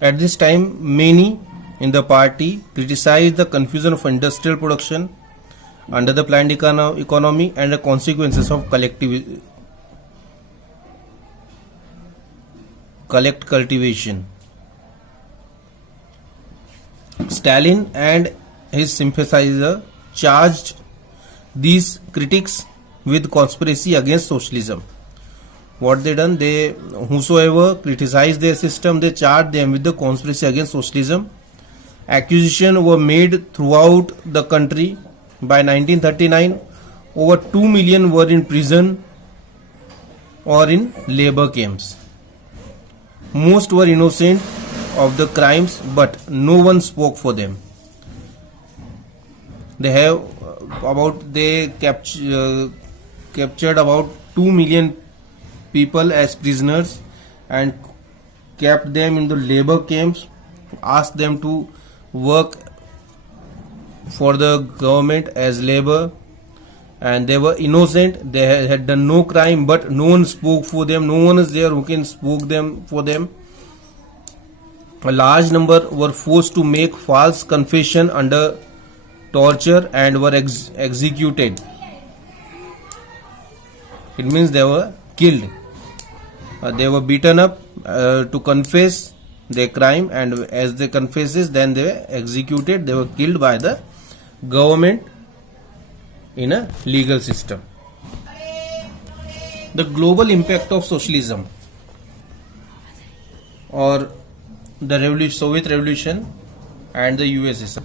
At this time, many in the party criticized the confusion of industrial production under the planned economy and the consequences of collect cultivation. Stalin and his sympathizers charged these critics with conspiracy against socialism. What they done, they whosoever criticized their system, they charged them with the conspiracy against socialism. Accusations were made throughout the country. By 1939, over 2 million were in prison or in labor camps. Most were innocent of the crimes, but no one spoke for them. They captured about 2 million people as prisoners and kept them in the labor camps, asked them to work for the government as labor, and they were innocent. They had done no crime, but no one spoke for them. No one is there who can spoke for them. A large number were forced to make false confession under torture and were executed. It means they were killed. They were beaten up to confess their crime, and as they confesses, then they were executed. They were killed by the government in a legal system. The global impact of socialism or the Soviet Revolution and the USSR.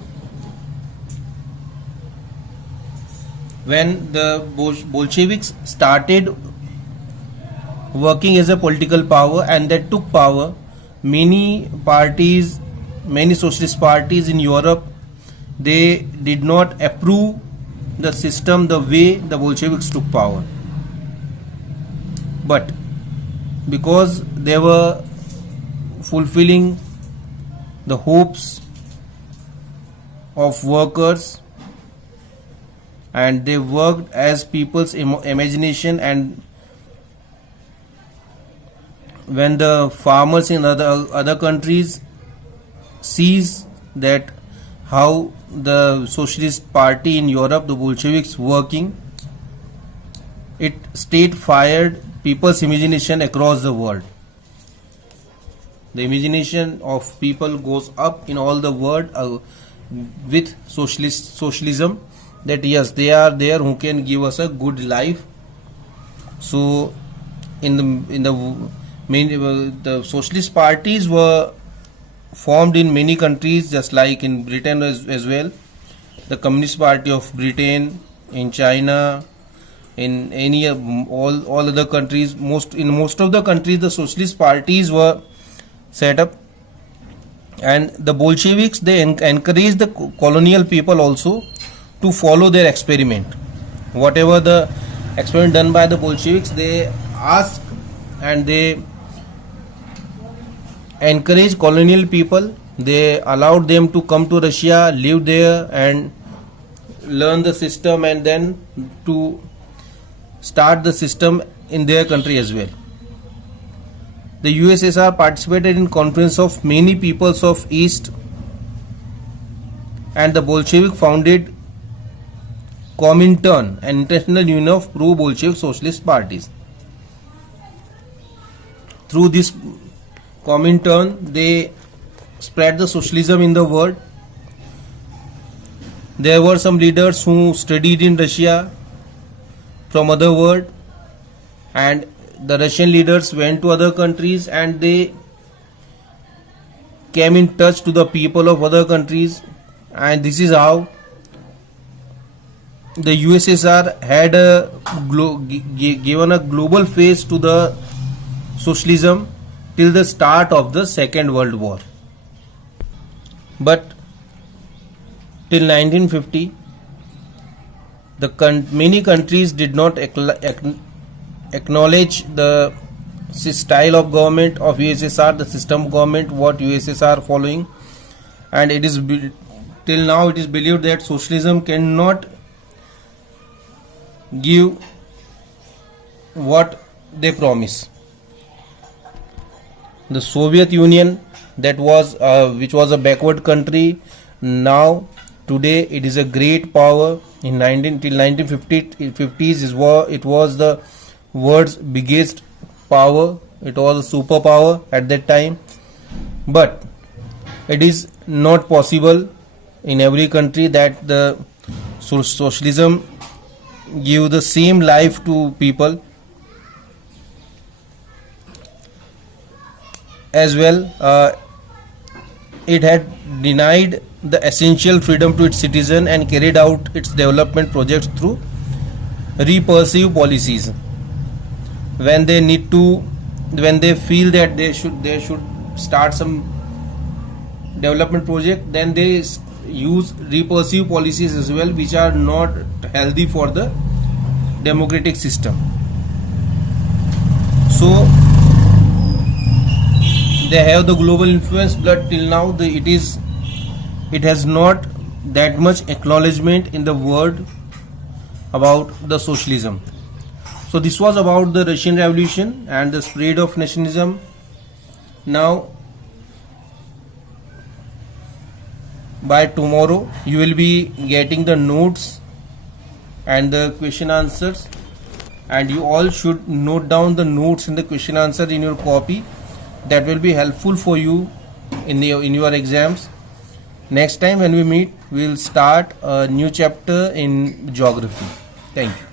When the Bolsheviks started working as a political power and they took power, many socialist parties in Europe, they did not approve the system the way the Bolsheviks took power. But because they were fulfilling the hopes of workers and they worked as people's imagination, and when the farmers in other countries sees that how the socialist party in Europe, the Bolsheviks, working, it state fired people's imagination across the world. The imagination of people goes up in all the world with socialism, that yes, they are there who can give us a good life. So the socialist parties were formed in many countries, just like in Britain as well. The Communist Party of Britain, in China, in all other countries, in most of the countries, the socialist parties were set up. And the Bolsheviks, they encouraged the colonial people also to follow their experiment. Whatever the experiment done by the Bolsheviks, they ask and they encourage colonial people. They allowed them to come to Russia, live there and learn the system, and then to start the system in their country as well. The USSR participated in conference of many peoples of East, and the Bolshevik founded Comintern, an international union of pro-Bolshevik socialist parties. Through this Comintern, they spread the socialism in the world. There were some leaders who studied in Russia from other world, and the Russian leaders went to other countries and they came in touch to the people of other countries, and this is how the USSR had given a global face to the socialism till the start of the Second World War. But till 1950, many countries did not acknowledge the style of government of USSR, the system of government what USSR following, and it is till now it is believed that socialism cannot give what they promise. The Soviet Union, that was which was a backward country. Now today it is a great power. In 1950s it was the world's biggest power. It was a superpower at that time. But it is not possible in every country that the socialism give the same life to people. As well, it had denied the essential freedom to its citizen and carried out its development projects through repressive policies. When they feel that they should start some development project, then they use repressive policies as well, which are not healthy for the democratic system. So they have the global influence, but till now it has not that much acknowledgement in the world about the socialism. So this was about the Russian Revolution and the spread of nationalism. Now by tomorrow you will be getting the notes and the question answers, and you all should note down the notes and the question answer in your copy. That will be helpful for you in your exams. Next time when we meet, we will start a new chapter in geography. Thank you.